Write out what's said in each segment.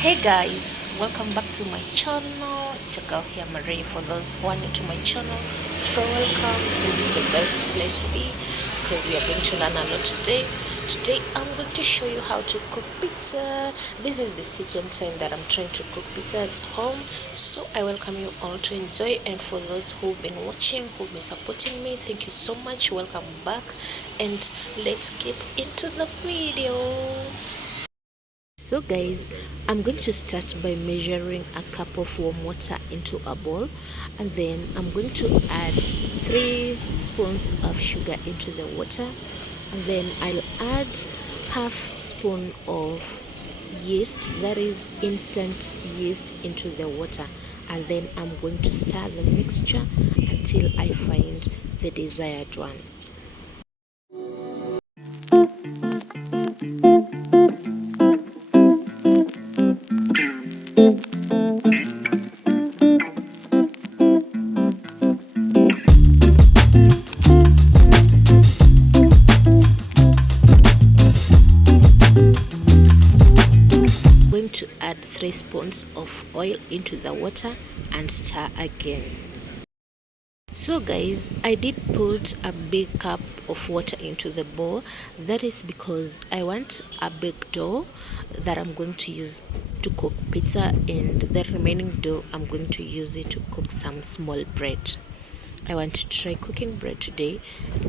Hey guys, welcome back to my channel. It's your girl here, Marie. For those who are new to my channel, so welcome. This is the best place to be because we are going to learn a lot today. Today I'm going to show you how to cook pizza. This is the second time that I'm trying to cook pizza at home, so I welcome you all to enjoy. And for those who've been watching, who've been supporting me, thank you so much. Welcome back, and let's get into the video. So guys, I'm going to start by measuring a cup of warm water into a bowl, and then I'm going to add 3 spoons of sugar into the water, and then I'll add half spoon of yeast, that is instant yeast, into the water, and then I'm going to stir the mixture until I find the desired one. Going to add 3 spoons of oil into the water and stir again. So guys, I did put a big cup of water into the bowl. That is because I want a big dough that I'm going to use to cook pizza, and the remaining dough I'm going to use it to cook some small bread. I want to try cooking bread today,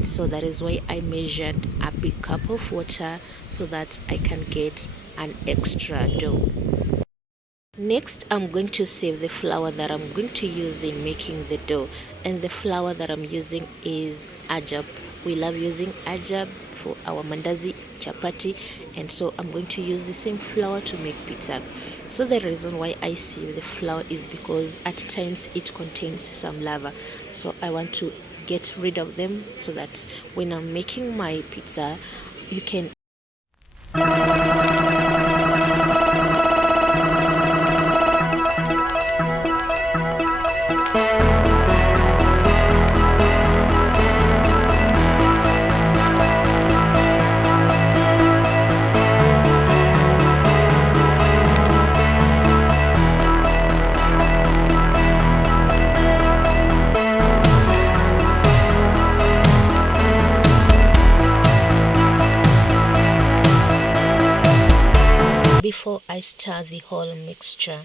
so that is why I measured a big cup of water so that I can get an extra dough. Next, I'm going to save the flour that I'm going to use in making the dough, and the flour that I'm using is ajab. We love using ajab for our mandazi, chapati, and so I'm going to use the same flour to make pizza. So the reason why I save the flour is because at times it contains some lava, so I want to get rid of them so that when I'm making my pizza, you can. Before I stir the whole mixture.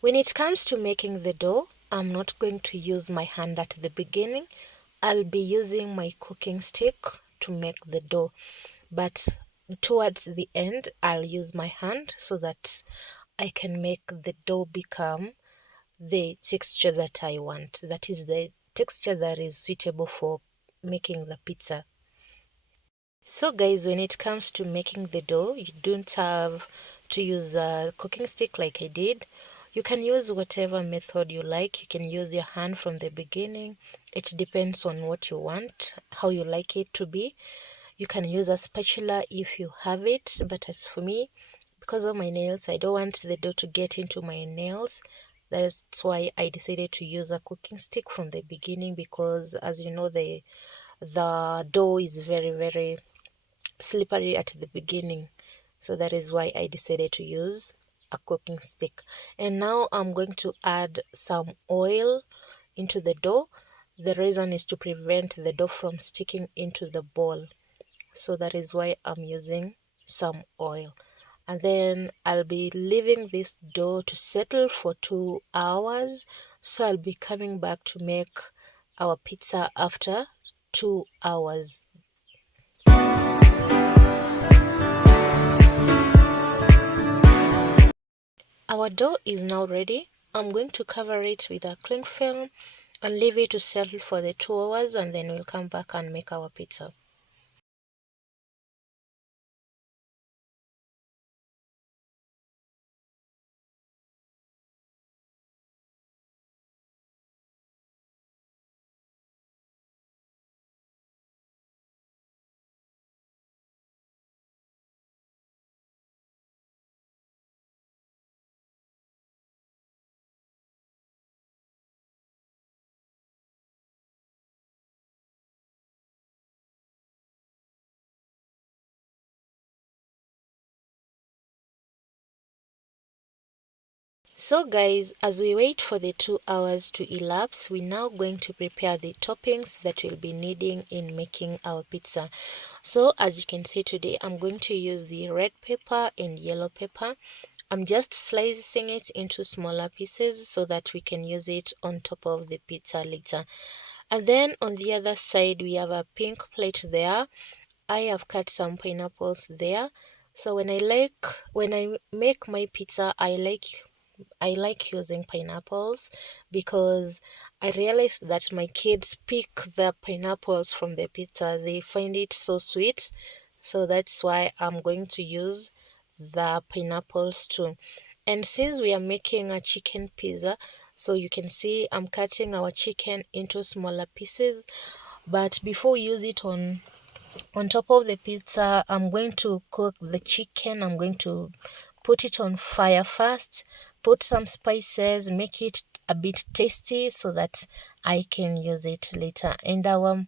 When it comes to making the dough, I'm not going to use my hand at the beginning. I'll be using my cooking stick to make the dough, but towards the end I'll use my hand so that I can make the dough become the texture that I want. That is the texture that is suitable for making the pizza. So guys, when it comes to making the dough, you don't have to use a cooking stick like I did. You can use whatever method you like. You can use your hand from the beginning. It depends on what you want, how you like it to be. You can use a spatula if you have it, but as for me, because of my nails, I don't want the dough to get into my nails. That's why I decided to use a cooking stick from the beginning, because as you know, the dough is very slippery at the beginning, so that is why I decided to use a cooking stick. And now I'm going to add some oil into the dough. The reason is to prevent the dough from sticking into the bowl, so that is why I'm using some oil. And then I'll be leaving this dough to settle for 2 hours, so I'll be coming back to make our pizza after 2 hours. Our dough is now ready. I'm going to cover it with a cling film and leave it to settle for the 2 hours, and then we'll come back and make our pizza. So guys, as we wait for the 2 hours to elapse, we're now going to prepare the toppings that we'll be needing in making our pizza. So as you can see today, I'm going to use the red pepper and yellow pepper. I'm just slicing it into smaller pieces so that we can use it on top of the pizza later. And then on the other side, we have a pink plate there. I have cut some pineapples there. So when I make my pizza, I like using pineapples because I realized that my kids pick the pineapples from the pizza. They find it so sweet. So that's why I'm going to use the pineapples too. And since we are making a chicken pizza, so you can see I'm cutting our chicken into smaller pieces. But before we use it on top of the pizza, I'm going to cook the chicken. I'm going to put it on fire first, put some spices, make it a bit tasty so that I can use it later. And our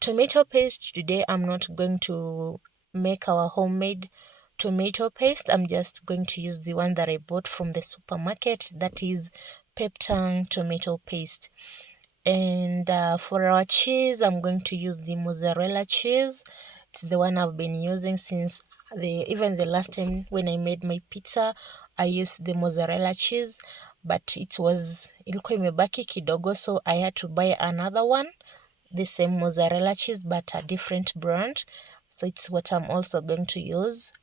tomato paste today, I'm not going to make our homemade tomato paste. I'm just going to use the one that I bought from the supermarket, that is Peptang tomato paste. And for our cheese, I'm going to use the mozzarella cheese. It's the one I've been using since even the last time when I made my pizza. I used the mozzarella cheese, but ilikuwa imebaki kidogo, so I had to buy another one, the same mozzarella cheese but a different brand. So it's what I'm also going to use.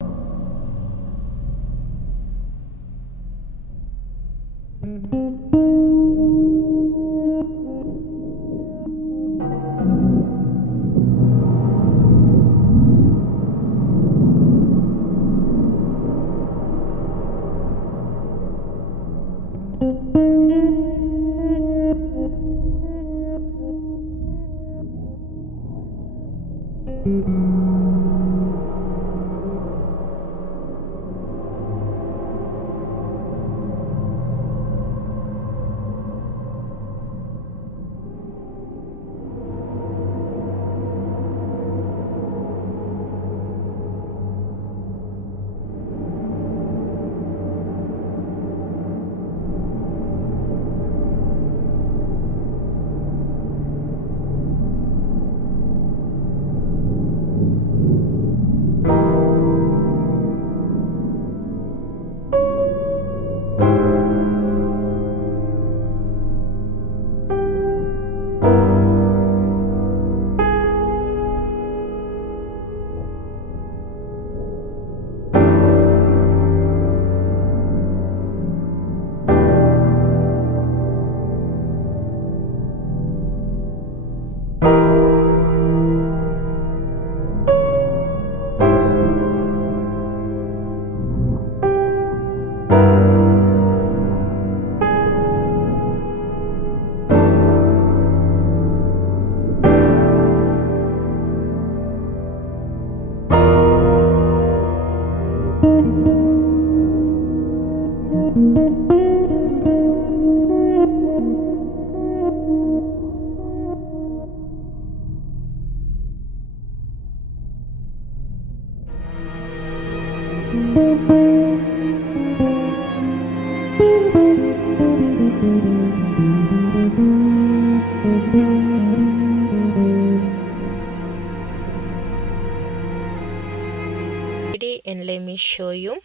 And let me show you.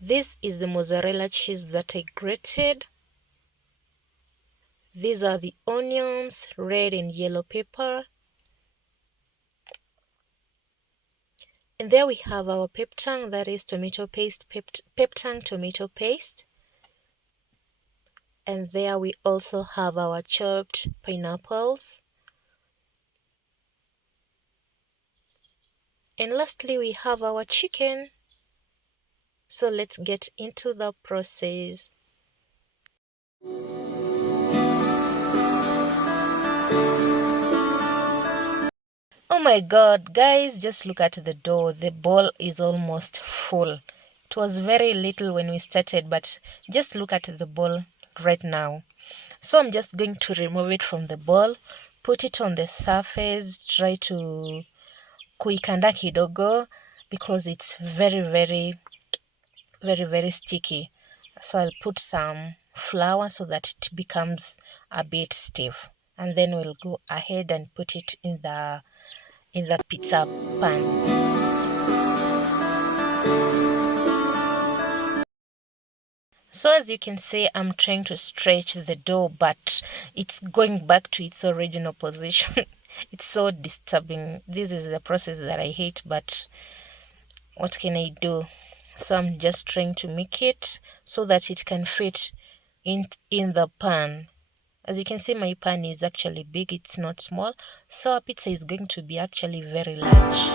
This is the mozzarella cheese that I grated. These are the onions, red and yellow pepper. And there we have our Peptang, that is tomato paste, Peptang tomato paste. And there we also have our chopped pineapples. And lastly, we have our chicken. So let's get into the process. Oh my god, guys, just look at the dough. The bowl is almost full. It was very little when we started, but just look at the bowl right now. So I'm just going to remove it from the bowl, put it on the surface, try to kuikanda kidogo because it's very sticky. So I'll put some flour so that it becomes a bit stiff, and then we'll go ahead and put it in the pizza pan. So as you can see, I'm trying to stretch the dough, but it's going back to its original position. It's so disturbing. This is the process that I hate, but what can I do? So I'm just trying to make it so that it can fit in the pan. As you can see, my pan is actually big, it's not small, so our pizza is going to be actually very large.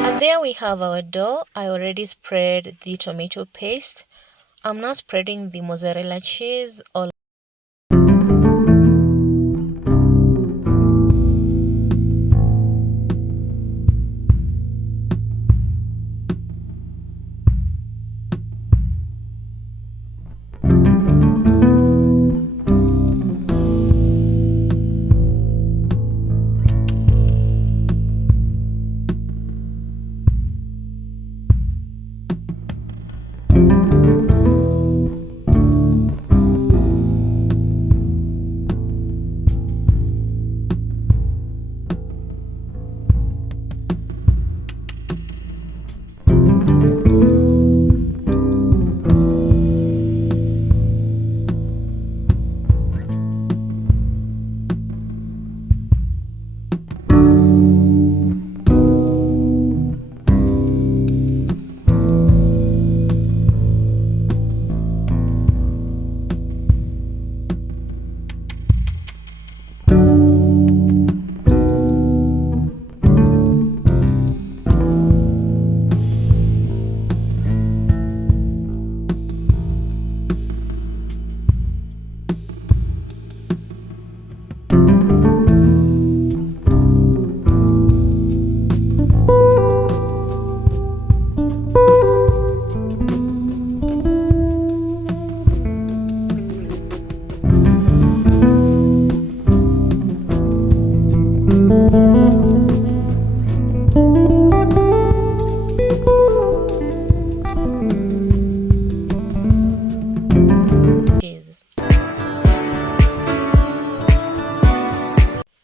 And there we have our dough. I already spread the tomato paste. I'm now spreading the mozzarella cheese all.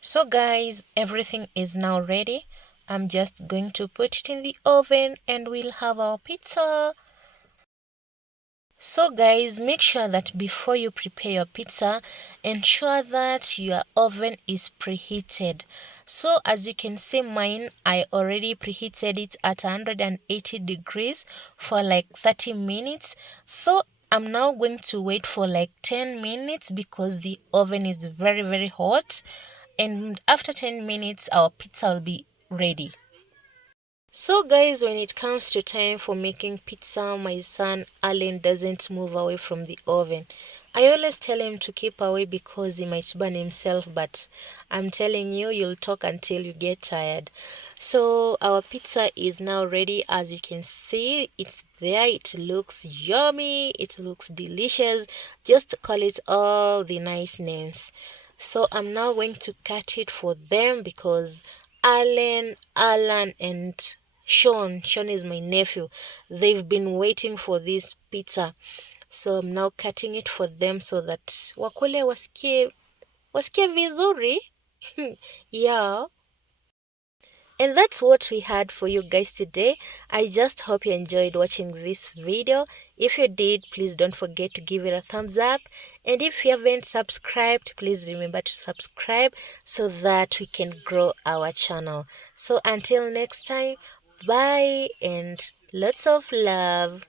So guys, everything is now ready. I'm just going to put it in the oven and we'll have our pizza. So guys, make sure that before you prepare your pizza, ensure that your oven is preheated. So as you can see, mine, I already preheated it at 180 degrees for like 30 minutes. So I'm now going to wait for like 10 minutes because the oven is very hot. And after 10 minutes, our pizza will be ready. So guys, when it comes to time for making pizza, my son Allen doesn't move away from the oven. I always tell him to keep away because he might burn himself, but I'm telling you, you'll talk until you get tired. So our pizza is now ready. As you can see, it's there. It looks yummy. It looks delicious. Just call it all the nice names. So I'm now going to cut it for them because Alan, and Sean is my nephew. They've been waiting for this pizza. So I'm now cutting it for them so that wakule wasikie vizuri. Yeah. And that's what we had for you guys today. I just hope you enjoyed watching this video. If you did, please don't forget to give it a thumbs up. And if you haven't subscribed, please remember to subscribe so that we can grow our channel. So until next time, bye and lots of love.